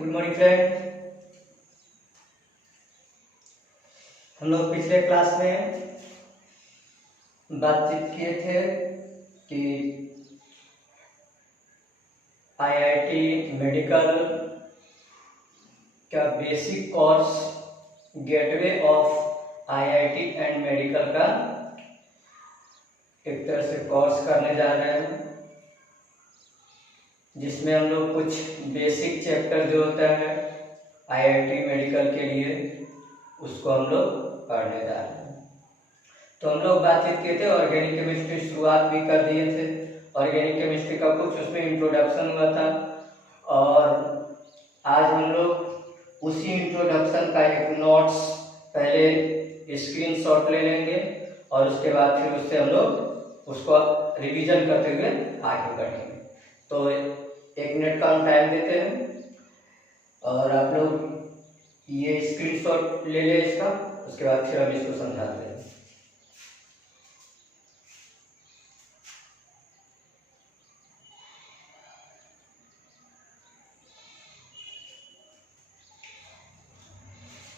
Good morning friend. हम लोग पिछले क्लास में बातचीत किए थे कि आईआईटी मेडिकल का basic course gateway of IIT and medical का एक तरह से कोर्स करने जा रहे हैं, जिसमें हम लोग कुछ बेसिक चैप्टर जो होता है आईआईटी मेडिकल के लिए उसको हम लोग पढ़ने जा रहे हैं। तो हम लोग बातचीत किए थे, ऑर्गेनिक केमिस्ट्री शुरुआत भी कर दिए थे। ऑर्गेनिक केमिस्ट्री का कुछ उसमें इंट्रोडक्शन हुआ था और आज हम लोग उसी इंट्रोडक्शन का एक नोट्स पहले स्क्रीनशॉट ले लेंगे और उसके बाद फिर उससे हम लोग उसको रिवीजन करते हुए आगे बढ़ेंगे। तो 1 मिनट का हम टाइम देते हैं और आप लोग ये स्क्रीनशॉट ले लें इसका, उसके बाद फिर हम इसको समझाते हैं।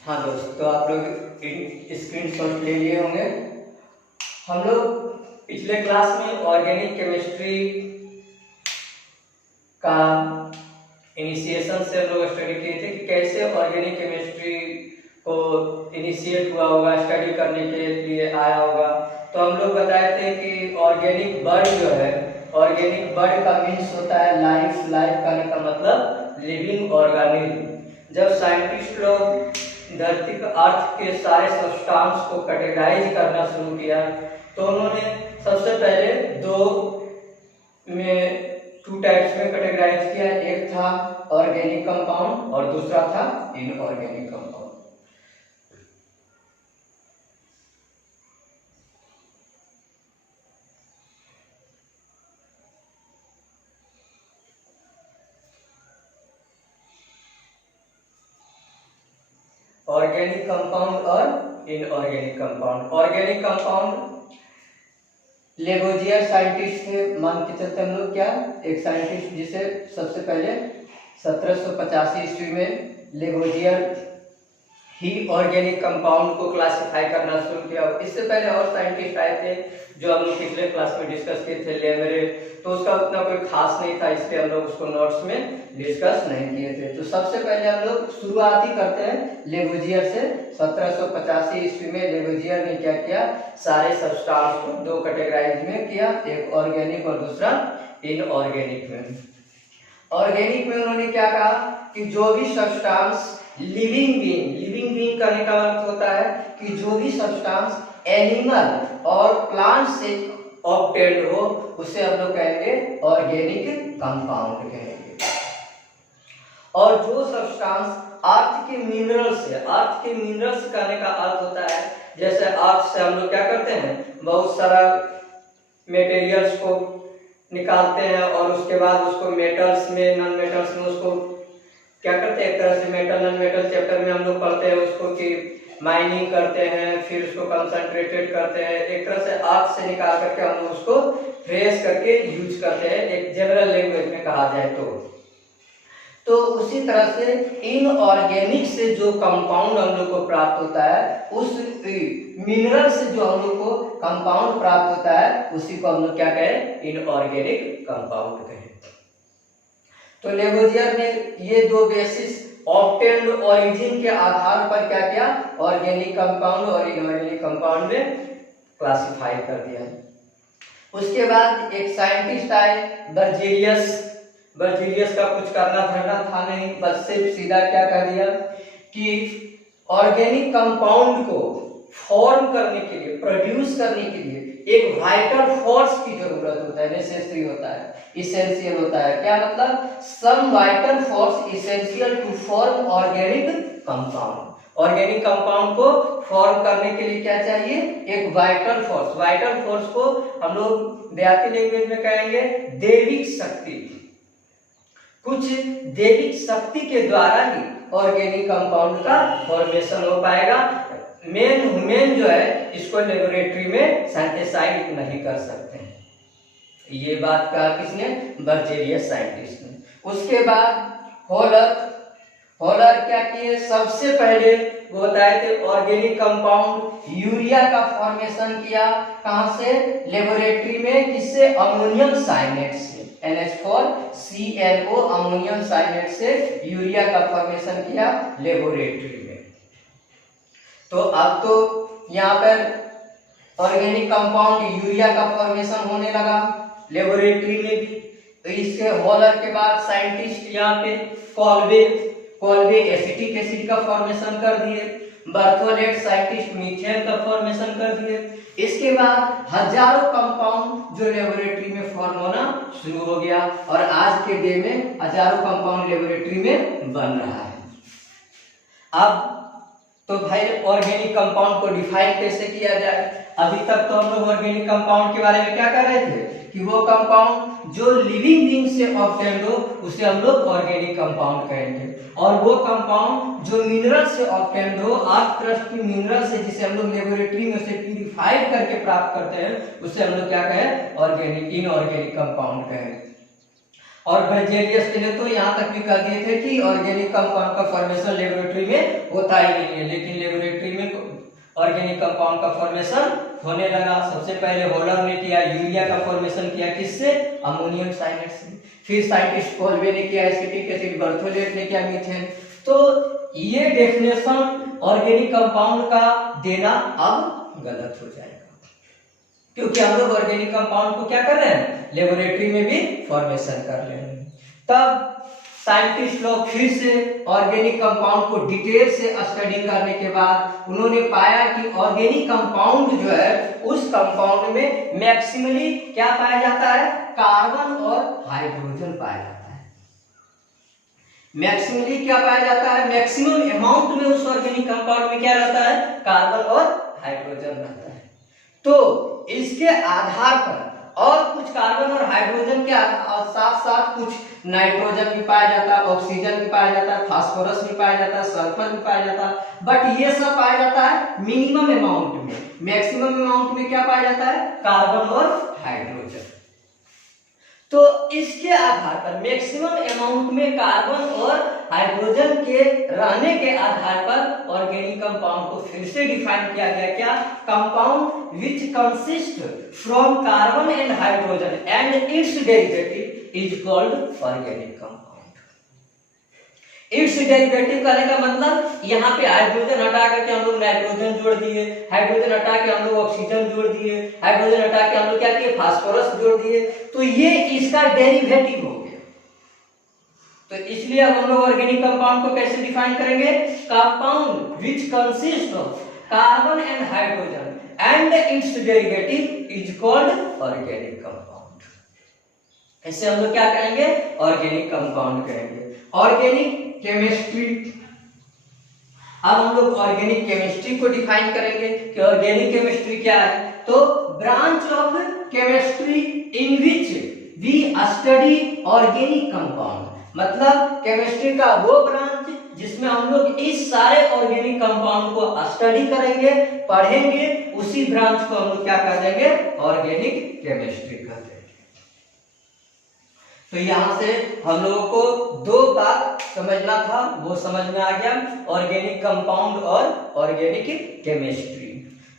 हाँ दोस्त, तो आप लोग स्क्रीनशॉट ले लिए होंगे। हम लोग पिछले क्लास में ऑर्गेनिक केमिस्ट्री का इनिशिएशन से हम लोग स्टडी किए थे कि कैसे ऑर्गेनिक केमिस्ट्री को इनिशिएट हुआ होगा, स्टडी करने के लिए आया होगा। तो हम लोग बताए थे कि ऑर्गेनिक वर्ड जो है, ऑर्गेनिक वर्ड का मीन्स होता है लाइफ। लाइफ करने का मतलब लिविंग ऑर्गेनिज्म। जब साइंटिस्ट लोग धरती पर अर्थ के सारे सब्सटेंस को कैटेगराइज करना शुरू किया तो उन्होंने सबसे पहले टू टाइप्स में कैटेगराइज किया। एक था ऑर्गेनिक कंपाउंड और दूसरा था इनऑर्गेनिक कंपाउंड। ऑर्गेनिक कंपाउंड और inorganic compound. Organic compound Lavoisier scientist थे, मान के चलते हम लोग क्या, एक साइंटिस्ट जिसे सबसे पहले 1785 ईस्वी में लेवोजियर ही ऑर्गेनिक कंपाउंड को क्लासिफाई करना शुरू किया। इससे पहले और साइंटिस्ट आए थे जो हम लोग पिछले क्लास में डिस्कस किए थे, लेमरे, तो उसका उतना कोई खास नहीं था, इसलिए हम लोग उसको नोट्स में डिस्कस नहीं किए थे। तो सबसे पहले हम लोग शुरुआत ही करते हैं लेवोजियर से। 1785 ईस्वी में लेवोजियर ने क्या किया, सारे सब्सटेंस को 2 कैटेगराइज में किया, एक ऑर्गेनिक और दूसरा इनऑर्गेनिक में। ऑर्गेनिक में उन्होंने क्या कहा कि जो भी सब्सटेंस लिविंग बीइंग करने का अर्थ होता है कि जो भी सब्सटेंस एनिमल और प्लांट से ऑब्टेन्ड हो उसे हम लोग कहेंगे ऑर्गेनिक कंपाउंड कहेंगे। और जो सब्सटेंस अर्थ के मिनरल्स कहने का अर्थ होता है, जैसे अर्थ से हम लोग क्या करते हैं, बहुत सारा मटेरियल्स को निकालते हैं और उसके बाद उसको मेटल्स में, नॉन मेटल्स में उसको क्या करते हैं, एक तरह से मेटल नॉन मेटल चैप्टर में हम लोग पढ़ते हैं उसको कि माइनिंग करते हैं, फिर उसको कंसंट्रेटेड करते हैं, एक तरह से अर्थ से निकाल करके हम लोग उसको फ्रेश करके यूज करते हैं, एक जनरल लैंग्वेज में कहा जाए तो उसी तरह से इनऑर्गेनिक से जो कंपाउंड हम लोग को प्राप्त होता है, उस मिनरल से जो हम लोग को कंपाउंड प्राप्त होता है उसी को हम लोग क्या कहें, इनऑर्गेनिक कंपाउंड कहें। तो लेवोजियर ने ये 2 बेसिस ऑब्टेन्ड ओरिजिन के आधार पर क्या किया, ऑर्गेनिक कंपाउंड और इनऑर्गेनिक कंपाउंड में क्लासिफाई कर दिया। उसके बाद एक साइंटिस्ट आए बर्जीलियस का कुछ करना धरना था नहीं, बस सिर्फ सीधा क्या कह दिया कि ऑर्गेनिक कंपाउंड को फॉर्म करने के लिए, प्रोड्यूस करने के लिए एक वाइटल फोर्स की जरूरत होता है, नेसेसरी होता है, इसेंशियल होता है। क्या मतलब, some vital force essential to form organic compound. Organic compound को फॉर्म करने के लिए क्या चाहिए, एक वाइटल फोर्स। वाइटल फोर्स को हम लोग देहाती लैंग्वेज में कहेंगे दैविक शक्ति। कुछ दैविक शक्ति के द्वारा ही ऑर्गेनिक कंपाउंड का फॉर्मेशन हो पाएगा। ह्यूमन जो है इसको लेबोरेटरी में सिंथेसाइज नहीं कर सकते हैं। ये बात कहा किसने, बर्जेलियस साइंटिस्ट ने। उसके बाद होल अर्थ हॉलर क्या किए, सबसे पहले वो बताए थे ऑर्गेनिक कंपाउंड यूरिया का फॉर्मेशन किया। कहां से? लेबोरेटरी में। किससे? अमोनियम साइनेट से, NH4CnO अमोनियम साइनेट से यूरिया का फॉर्मेशन किया लेबोरेटरी में। तो अब तो यहाँ पर ऑर्गेनिक कंपाउंड यूरिया का फॉर्मेशन होने लगा लेबोरेटरी में भी। तो इसके हॉलर के बाद साइंटिस्ट यहाँ पे कॉल्वे एसिटिक एसिड का फॉर्मेशन कर दिए। बर्थोलेट साइंटिस्ट मीथेन का फॉर्मेशन कर दिए। इसके बाद हजारों कंपाउंड जो लेबोरेटरी में फॉर्म होना शुरू हो गया और आज के डे में हजारों कंपाउंड लेबोरेटरी में बन रहा है। अब तो भाई ऑर्गेनिक कंपाउंड को डिफाइन कैसे किया जाए? अभी तक तो हम लोग ऑर्गेनिक कंपाउंड के बारे में क्या कर रहे थे कि वो कंपाउंड जो लिविंग बीइंग से ऑब्टेन्ड हो उसे हम लोग ऑर्गेनिक कंपाउंड कहेंगे, और वो कंपाउंड जो मिनरल से ऑब्टेन्ड हो, अर्थ क्रस्ट की मिनरल से, जिसे हम लोग लेबोरेटरी में उसे प्यूरिफाइड करके प्राप्त करते हैं, उसे हम लोग क्या कहें? ऑर्गेनिक इनऑर्गेनिक कंपाउंड कहें। और बेंजेलियस ने तो यहाँ तक भी कह दिए थे कि ऑर्गेनिक कंपाउंड का फॉर्मेशन लेबोरेटरी में होता ही नहीं है, लेकिन लेबोरेटरी में ऑर्गेनिक कंपाउंड का फॉर्मेशन होने लगा। सबसे पहले हॉलर ने किया, यूरिया का फॉर्मेशन किया, किससे? अमोनियम साइनेट से। फिर साइंटिस्ट कॉल्वे ने किया एसिटिक एसिड, बर्थोलेट ने किया मीथेन। तो ये डेफिनेशन ऑर्गेनिक कंपाउंड का देना अब गलत हो जाएगा, क्योंकि हम लोग ऑर्गेनिक कंपाउंड को क्या कर रहे हैं? लेबोरेटरी में भी फॉर्मेशन कर रहे हैं। तब साइंटिस्ट लोग फिर से ऑर्गेनिक कंपाउंड को डिटेल से स्टडी करने के बाद उन्होंने पाया कि ऑर्गेनिक कंपाउंड जो है उस कंपाउंड में मैक्सिमली क्या पाया जाता है? कार्बन और हाइड्रोजन पाया जाता है। मैक्सिमली क्या पाया जाता है? मैक्सिमम अमाउंट में उस ऑर्गेनिक कंपाउंड में क्या रहता है? कार्बन और हाइड्रोजन रहता है। तो इसके आधार पर और कुछ कार्बन और हाइड्रोजन के साथ साथ कुछ नाइट्रोजन भी पाया जाता है, ऑक्सीजन भी पाया जाता है, फास्फोरस भी पाया जाता है, सल्फर भी पाया जाता है, बट ये सब पाया जाता है मिनिमम अमाउंट में। मैक्सिमम अमाउंट में क्या पाया जाता है? कार्बन और हाइड्रोजन। तो इसके आधार पर मैक्सिमम अमाउंट में कार्बन और हाइड्रोजन के रहने के आधार पर ऑर्गेनिक कंपाउंड को फिर से डिफाइन किया गया। क्या? Compound which consist from carbon and hydrogen and it's derivative is called organic compound. It's derivative करने का मतलब यहाँ पे हाइड्रोजन हटा करके हम लोग नाइट्रोजन जोड़ दिए, हाइड्रोजन हटा के हम लोग ऑक्सीजन जोड़ दिए, हाइड्रोजन हटा के हम लोग क्या किए? फास्फोरस जोड़ दिए। तो ये इसका डेरिवेटिव हो गया। तो इसलिए अब हम लोग ऑर्गेनिक कंपाउंड को कैसे डिफाइन करेंगे? Compound which consist of carbon and hydrogen and it's derivative is called organic compound. ऐसे हम लोग क्या कहेंगे? ऑर्गेनिक कंपाउंड कहेंगे। ऑर्गेनिक केमिस्ट्री, अब हम लोग ऑर्गेनिक केमिस्ट्री को डिफाइन करेंगे कि ऑर्गेनिक केमिस्ट्री क्या है। तो branch of chemistry in which we study organic compound, मतलब केमिस्ट्री का वो ब्रांच जिसमें हम लोग इस सारे ऑर्गेनिक कंपाउंड को स्टडी करेंगे, पढ़ेंगे, उसी ब्रांच को हम लोग क्या कर देंगे? ऑर्गेनिक केमिस्ट्री कर देंगे। तो यहां से हम लोगों को दो बात समझना था, वो समझ में आ गया, ऑर्गेनिक कंपाउंड और ऑर्गेनिक केमिस्ट्री।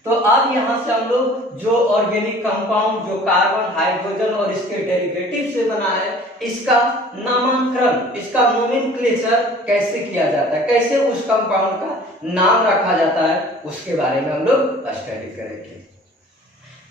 तो अब यहां से हम लोग जो ऑर्गेनिक कंपाउंड जो कार्बन, हाइड्रोजन और इसके डेरिवेटिव से बना है, इसका नामांकन, इसका नोमेनक्लेचर कैसे किया जाता है, कैसे उस कंपाउंड का नाम रखा जाता है, उसके बारे में हम लोग स्टडी करेंगे।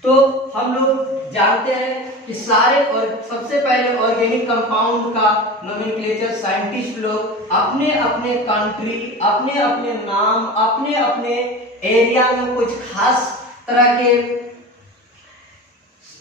तो हम लोग जानते हैं कि सारे और सबसे पहले ऑर्गेनिक कंपाउंड का नोमेनक्लेचर साइंटिस्ट लोग अपने अपने कंट्री, अपने अपने नाम, अपने अपने एरिया में कुछ खास तरह के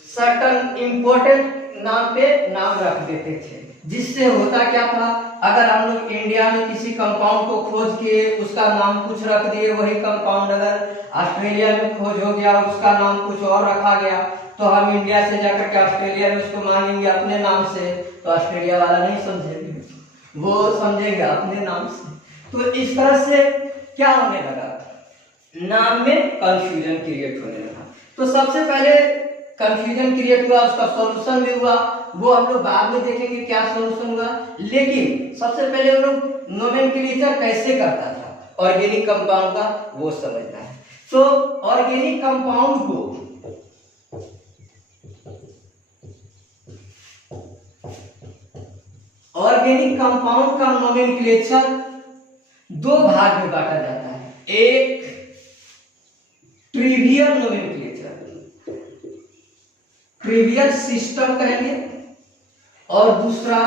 सर्टन इंपॉर्टेंट नाम पे नाम रख देते थे, जिससे होता क्या था, अगर हम लोग इंडिया में किसी कंपाउंड को खोज किए, उसका नाम कुछ रख दिए, वही कंपाउंड अगर ऑस्ट्रेलिया में खोज हो गया, उसका नाम कुछ और रखा गया, तो हम इंडिया से जाकर के ऑस्ट्रेलिया में उसको मांगेंगे अपने नाम से, तो ऑस्ट्रेलिया वाला नहीं समझेंगे, वो समझेंगे अपने नाम से। तो इस तरह से क्या होने लगा, नाम में कंफ्यूजन क्रिएट होने लगा। तो सबसे पहले कंफ्यूजन क्रिएट हुआ, उसका सॉल्यूशन भी हुआ, वो हम लोग बाद में देखेंगे क्या सॉल्यूशन हुआ। लेकिन सबसे पहले हम लोग नोमेनक्लेचर कैसे करता था ऑर्गेनिक कंपाउंड का वो समझना है। तो ऑर्गेनिक कंपाउंड को का नोमेनक्लेचर दो भाग में बांटा जाता है। एक ट्रिवियल नोमेनक्लेचर, ट्रिवियल सिस्टम कहेंगे, और दूसरा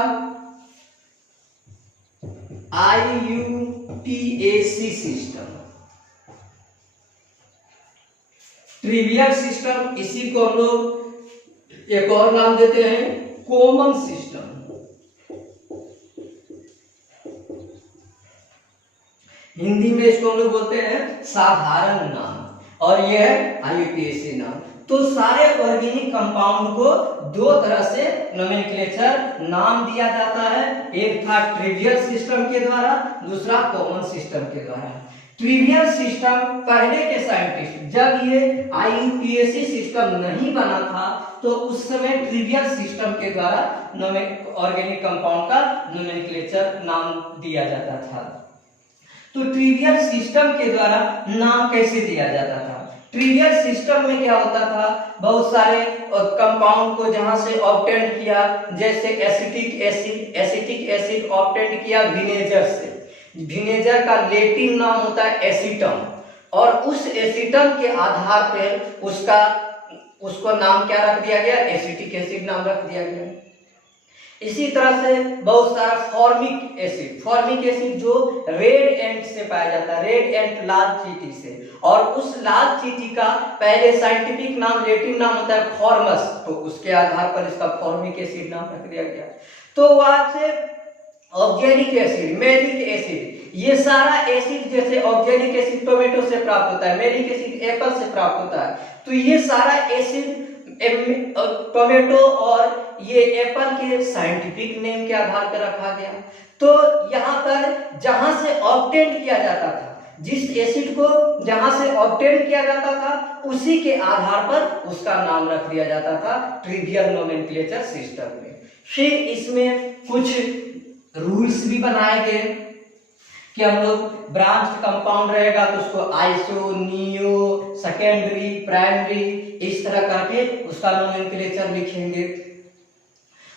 IUPAC सिस्टम। ट्रिवियल सिस्टम, इसी को हम लोग एक और नाम देते हैं कॉमन सिस्टम। हिंदी में इसको हम लोग बोलते हैं साधारण नाम, और यह है IUPAC नाम। तो सारे ऑर्गेनिक कंपाउंड को दो तरह से नोमेनक्लेचर नाम दिया जाता है। एक था ट्रिवियल सिस्टम के द्वारा, दूसरा कॉमन सिस्टम के द्वारा। ट्रिवियल सिस्टम पहले के साइंटिस्ट, जब ये IUPAC सिस्टम नहीं बना था तो उस समय ट्रिवियल सिस्टम के द्वारा ऑर्गेनिक कंपाउंड का नोमेनक्लेचर नाम दिया जाता था। तो ट्रिवियल सिस्टम के द्वारा नाम कैसे दिया जाता था? ट्रिवियल सिस्टम में क्या होता था, बहुत सारे कंपाउंड को जहां से ऑब्टेन किया, जैसे एसिटिक एसिड ऑब्टेन किया विनेगर से। विनेगर का लैटिन नाम होता है एसीटम, और उस एसीटम के आधार पर उसको नाम क्या रख दिया गया, एसिटिक एसिड नाम रख दिया गया। इसी तरह से बहुत सारा फॉर्मिक एसिड जो रेड एंट से पाया जाता है, रेड एंट लाल चींटी से, और उस लाल चींटी का पहले साइंटिफिक नाम लैटिन नाम होता है फॉर्मस, तो उसके आधार पर इसका फॉर्मिक एसिड नाम रख दिया गया। तो वहां से ऑक्जेलिक एसिड, मेलिक एसिड, ये सारा एसिड, जैसे ऑक्जेलिक एसिड टोमेटो से प्राप्त होता है, मेलिक एसिड एप्पल से प्राप्त होता है, तो ये सारा एसिड टोमेटो और ये एप्पल के साइंटिफिक नेम के आधार पर रखा गया। तो यहाँ पर जहां से ऑब्टेन किया जाता था, जिस एसिड को जहां से ऑब्टेन किया जाता था, उसी के आधार पर उसका नाम रख दिया जाता था ट्रिवियल नोमेनक्लेचर सिस्टम में। फिर इसमें कुछ रूल्स भी बनाए गए कि हम लोग ब्रांच कंपाउंड रहेगा तो उसको आइसो, नियो, सेकेंडरी, प्राइमरी, इस तरह करके उसका नोमेनक्लेचर लिखेंगे।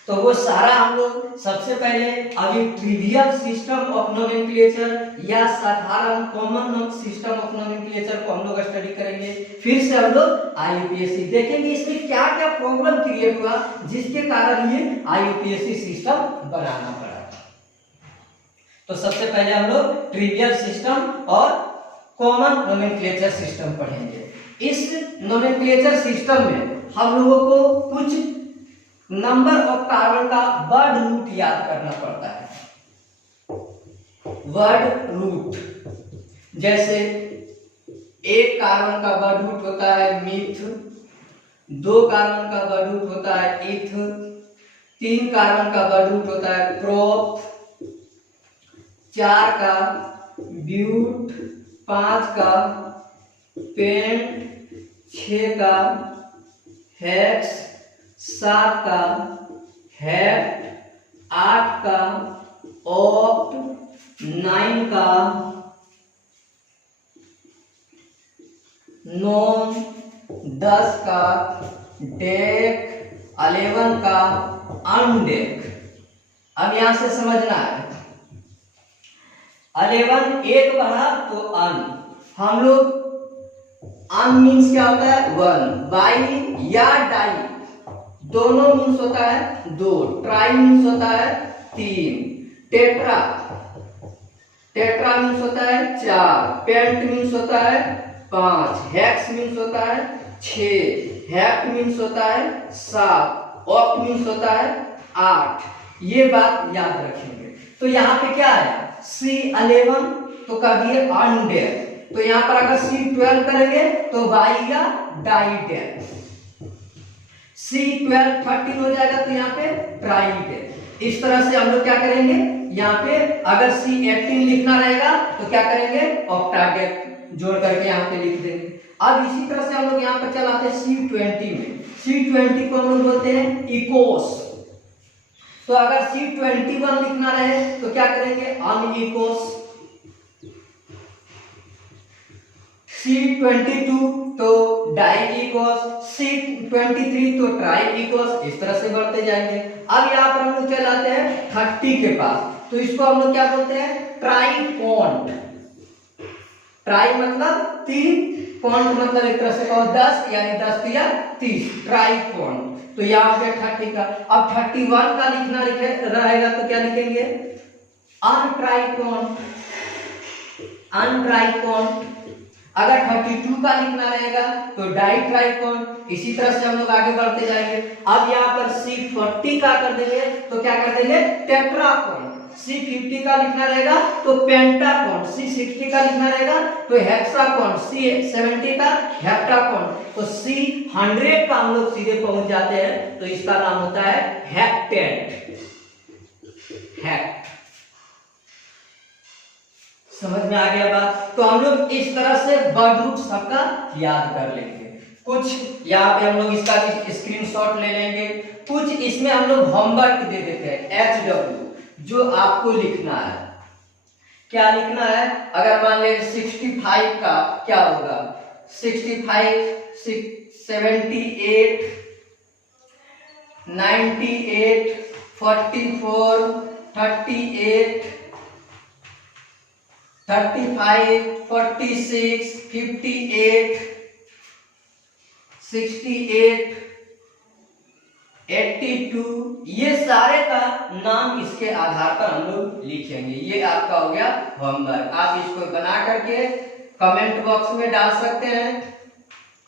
तो वो सारा हम लोग सबसे पहले अभी ट्रिवियल सिस्टम ऑफ नोमेनक्लेचर या साधारण कॉमन सिस्टम ऑफ नोमेनक्लेचर को हम लोग स्टडी करेंगे। फिर से हम लोग IUPAC देखेंगे इसमें क्या क्या प्रॉब्लम क्रिएट हुआ जिसके कारण ये IUPAC सिस्टम बनाना पड़ा। तो सबसे पहले हम लोग ट्रिवियल सिस्टम और कॉमन नोमेनक्लेचर सिस्टम पढ़ेंगे। इस नोमेनक्लेचर सिस्टम में हम लोगों को कुछ नंबर ऑफ कार्बन का वर्ड रूट याद करना पड़ता है। वर्ड रूट, जैसे एक कार्बन का वर्ड रूट होता है मिथ, 2 कार्बन का वर्ड रूट होता है इथ, 3 कार्बन का वर्ड रूट होता है प्रोप, 4 का ब्यूट, 5 का पेंट, 6 का हेक्स, 7 का हेप्ट, 8 का ऑक्ट, 9 का नोन, 10 का डेक, 11 का अनडेक। अब यहां से समझना है, 11 एक बढ़ा तो अन, हम लोग अन मीन्स क्या होता है 1, बाई या डाई दोनों मीन्स होता है 2, ट्राई मीन्स होता है 3, टेट्रा मीन्स होता है 4, पेंट मीन्स होता है 5, हेक्स मीन्स होता है 6, हेप्ट मीन्स होता है 7, ऑक्ट मीन्स होता है 8। ये बात याद रखेंगे। तो यहाँ पे क्या है C11 तो कर दिए अनडेक, तो यहाँ पर अगर C12 करेंगे तो बाई या डाई डेक, C12 13 हो जाएगा तो यहाँ पे ट्राई डेक। इस तरह से हम लोग क्या करेंगे, यहाँ पे अगर C18 लिखना रहेगा तो क्या करेंगे ऑक्टाडेक जोड़ करके यहाँ पे लिख देंगे। अब इसी तरह से हम लोग यहाँ पर चलाते हैं C20 में। C20 को हम लोग बोलते हैं इकोस। तो अगर C21 लिखना रहे तो क्या करेंगे, अनइकोस। C22 तो डाइइकोस, C23 तो ट्राइइकोस, इस तरह से बढ़ते जाएंगे। अब यहाँ पर हम लोग चले आते हैं 30 के पास, तो इसको हम लोग क्या बोलते हैं, ट्राइकोंट। ट्राई मतलब 3, पॉइंट मतलब एक तरह से कहो 10, यानी 10 या 30, ट्राइकोंट। तो यहाँ पे 30 का, अब 31 का लिखना रहेगा तो क्या लिखेंगे, अनट्राइकोंट। अनट्राइकोंट। अगर 32 का लिखना रहेगा तो डाइट्राइकोंट। इसी तरह से हम लोग आगे बढ़ते जाएंगे। अब यहाँ पर C40 का कर देंगे तो क्या कर देंगे, टेट्राकोंट। C50 का लिखना रहेगा तो पेंटाकोंट। C60 का लिखना रहेगा तो हेक्साकोंट। C70 का हेप्टाकोंट। तो C100 का हम लोग सीधे पहुंच जाते हैं तो इसका नाम होता है हेक्टेंट। हेक्ट। समझ में आ गया बात। तो हम लोग इस तरह से वर्ड रूट सबका याद कर लेंगे। कुछ यहाँ पे हम लोग इसका स्क्रीनशॉट ले लेंगे, कुछ इसमें हम लोग होमवर्क दे देते हैं HW, जो आपको लिखना है। क्या लिखना है, अगर मान ले 65 का क्या होगा, 65, 78, 98, 44, 38, 35, 46, 58, 68, 82, ये सारे का नाम इसके आधार पर हम लोग लिखेंगे। ये आपका हो गया होमवर्क। आप इसको बना करके कमेंट बॉक्स में डाल सकते हैं,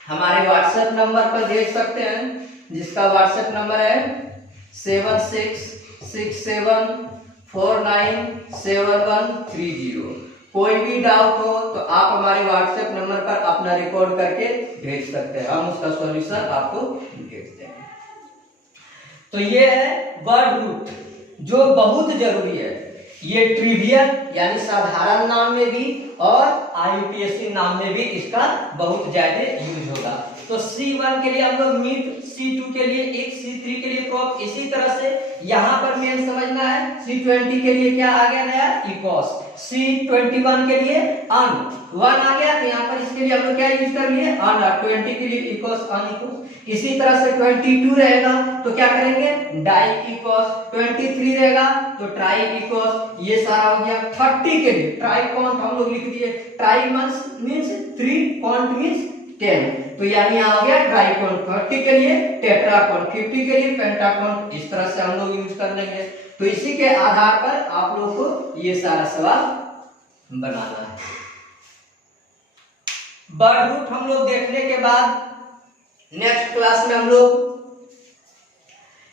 हमारे व्हाट्सएप नंबर पर भेज सकते हैं, जिसका व्हाट्सएप नंबर है 7667497130। कोई भी डाउट हो तो आप हमारे व्हाट्सएप नंबर पर अपना रिकॉर्ड करके भेज सकते हैं, हम उसका सॉल्यूशन आपको भेज देंगे। तो ये है वर्ड रूट, जो बहुत जरूरी है। ये ट्रिवियल यानी साधारण नाम में भी और IUPAC नाम में भी इसका बहुत ज्यादा यूज होगा। तो C1 के लिए हम लोग मीट, C2 के लिए एक, C3 के लिए क्रॉप। इसी तरह से यहाँ पर मेन समझना है, C20 के लिए क्या आ गया, इकोस। C21 के लिए अन, 1 आ गया तो यहाँ पर इसके लिए हम लोग क्या यूज कर लिए, अन। 20 के लिए इकोस, अनइकोस। इसी तरह से 22 रहेगा तो क्या करेंगे, डाइइकोस। 23 रहेगा तो ट्राइइकोस। ये सारा हो गया। 30 के लिए ट्राइकोंट हम लोग लिख दिए। ट्राई मींस 3, कोंट मींस 10, तो यानी यहाँ हो गया ट्राइकोंट। 30 के लिए टेट्राकोंट, 50 के लिए पेंटाकोंट। इस तरह से हम लोग यूज कर लेंगे। तो इसी के आधार पर आप लोग को ये सारा सवाल बनाना है। वर्ड रूट हम लोग देखने के बाद नेक्स्ट क्लास में हम लोग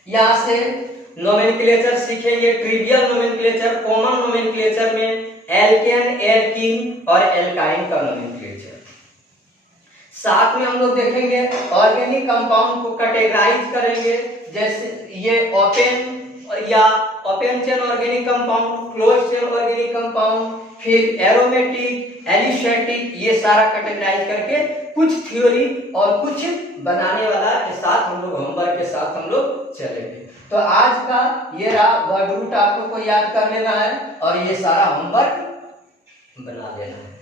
यहां से नोमेनक्लेचर सीखेंगे। ट्रिवियल नोमेनक्लेचर, कॉमन नोमेनक्लेचर में एल्केन, एल्कीन और एल्काइन का नोमेनक्लेचर। साथ में हम लोग देखेंगे ऑर्गेनिक कंपाउंड को कैटेगराइज करेंगे, जैसे ये ओपन या open chain organic compound, close chain organic compound, फिर एरोमेटिक, एलिफेटिक, ये सारा कैटेगराइज करके कुछ थ्योरी और कुछ बनाने वाला के साथ हम लोग होमवर्क के साथ हम लोग चलेंगे। तो आज का ये रहा वर्ड रूट, आपको याद कर लेना है और ये सारा होमवर्क बना देना है।